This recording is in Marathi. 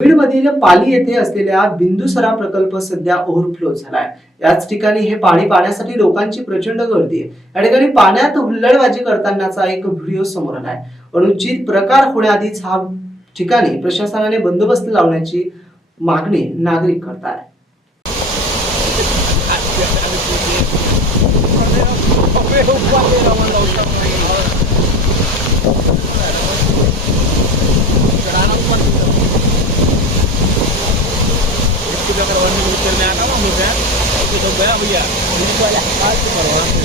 बीडमधील पाली येथे असलेल्या बिंदुसरा प्रकल्प सध्या ओव्हरफ्लो झालाय. याच ठिकाणी हे पाणी पाण्यासाठी लोकांची प्रचंड गर्दी आहे. या ठिकाणी पाण्यात हुल्लडबाजी करतानाचा एक व्हिडिओ समोर आहे अनुचित प्रकार होण्याआधीच हा ठिकाणी प्रशासनाने बंदोबस्त लावण्याची मागणी नागरिक करतात वही मिलकर में आता हूँ मुझे तो गया भैया बिल्कुल हाथ करो हाथ